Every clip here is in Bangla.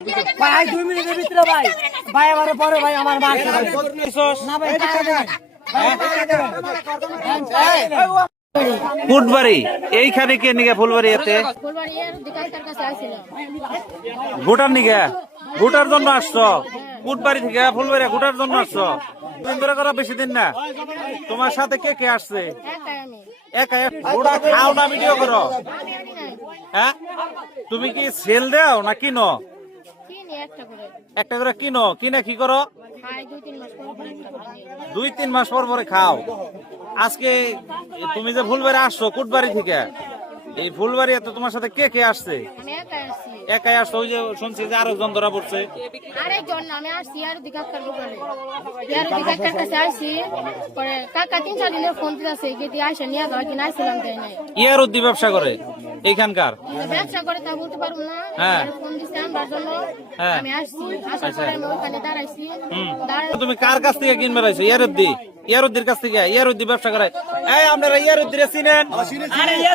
ভাই 2 মিনিটের ভিতরে ভাই ভাই আমারে পরে ভাই আমার মার না ভাই টাকা দেন ফুটবাড়ি এইখানে কে নিগা ফুলবাড়ি এতে ভোটার নিগা ভোটার জন্য আসছো ফুটবাড়ি থেকে ফুলবাড়ি ভোটার জন্য আসছো ধরে করা বেশি দিন না তোমার সাথে কে কে আসছে একা ওটা খাও না ভিডিও করো হ্যাঁ তুমি কি সেল দাও না কিনো একটা করে কিনো কিনে কি করো 2-3 মাস পর পরে খাও আজকে তুমি যে ফুলবাড়ি আসছো কুটবাড়ি থেকে এই ফুলবাড়ি এত তোমার সাথে কে কে আসছে একাই আসছো ওই যে শুনছি যে আরো জন ধরা পড়ছে ইয়ারুদ্দি ব্যবসা করে এইখানকার ব্যবসা করে তা বলতে পারবো না হ্যাঁ ফোন দিছে আমার জন্য আমি আসছি আসার পরে আমি ওখানে দাঁড়াইছি তুমি কার কাছ থেকে কিনবে রাইছো ইয়ারুদ্দির কাছ থেকে ইয়ারুদ্দি ব্যবসা করে এই আপনারা ইয়ারুদ্দিরে চিনেন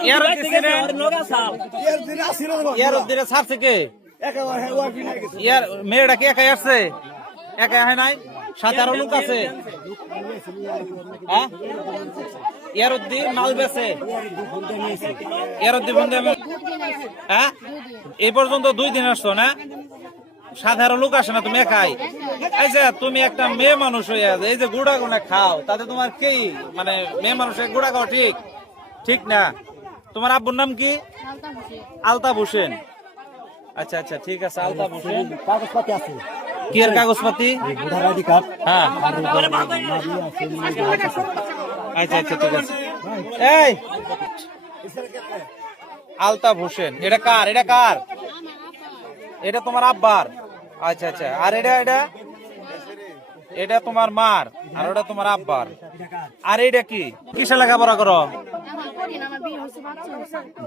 ইয়ারুদ্দি চিনেন ইয়ারুদ্দিরে ছাড়ছে কে ইয়ার মেয়েটা কি একাই আসছে একা হয় নাই সাথে আরো লোক আছে হ্যাঁ ইয়ারুদ্দি মাল বেছে ইয়ারুদ্দি বন্ধু হ্যাঁ এই পর্যন্ত 2 দিন আসছো না সাধারণ লোক আসে না তুমি একাই এই যে তুমি একটা মেয়ে মানুষ হয়ে আছে এই যে গুড়া গুনা খাও তাতে তোমার কি মানে মেয়ে মানুষের গুড়া খাওয়া ঠিক ঠিক না তোমার আব্বুর নাম কি আলতাফ হোসেন আচ্ছা আচ্ছা ঠিক আছে আলতাফ হোসেন কাগজপাতি আছে কি এর কাগজপাতি ভোটার আইডি কার্ড হ্যাঁ আচ্ছা আচ্ছা ঠিক আছে এই আলতাফ হোসেন এটা কার এটা তোমার আব্বার আচ্ছা আচ্ছা আর এটা তোমার মার আর ওটা তোমার আব্বার আর এটা কি কিসে লেখাপড়া করো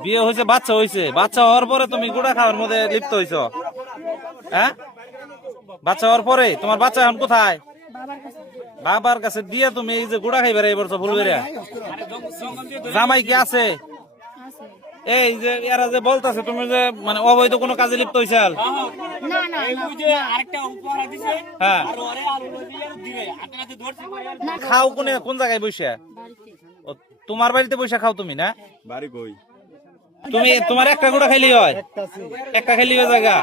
বিয়ে হয়েছে বাচ্চা হওয়ার পরে তুমি গুড়া খাওয়ার মধ্যে লিপ্ত হয়েছো হ্যাঁ বাচ্চা হওয়ার পরে তোমার বাচ্চা এখন কোথায় বাবার কাছে দিয়ে তুমি এই যে গুড়া খাইবে এই বছর ফুলবেরিয়া জামাই কি আছে এই যে এরা যে বলতেছে তুমি যে মানে অবৈধ কোনো কাজে লিপ্ত হইছাল হ্যাঁ খাও কোন জায়গায় বসে তোমার বাড়িতে বসে খাও তুমি না বাড়ি কই তুমি তোমার একটা গুড়া খাইলি হয় একটা খাইলি হয় জায়গা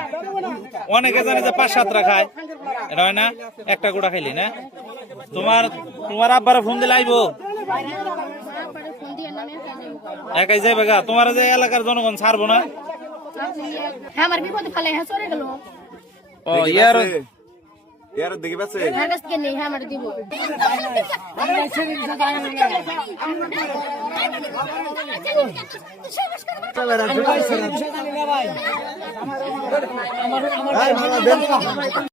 অনেকে জানে যে 5-7টা খায় এটা হয় না একটা গুড়া খাইলি না তোমার আব্বারে ফোন দিলে আইবো একাই যাইবে গা তোমার যে এলাকার জনগণ ছাড়বো না আমার বিপদ ফলে হ্যাঁ চলে গেল ও ইয়ার দেখে পাচ্ছে হ্যাঁ কাছে নেই হ্যাঁ আমার দিব আমার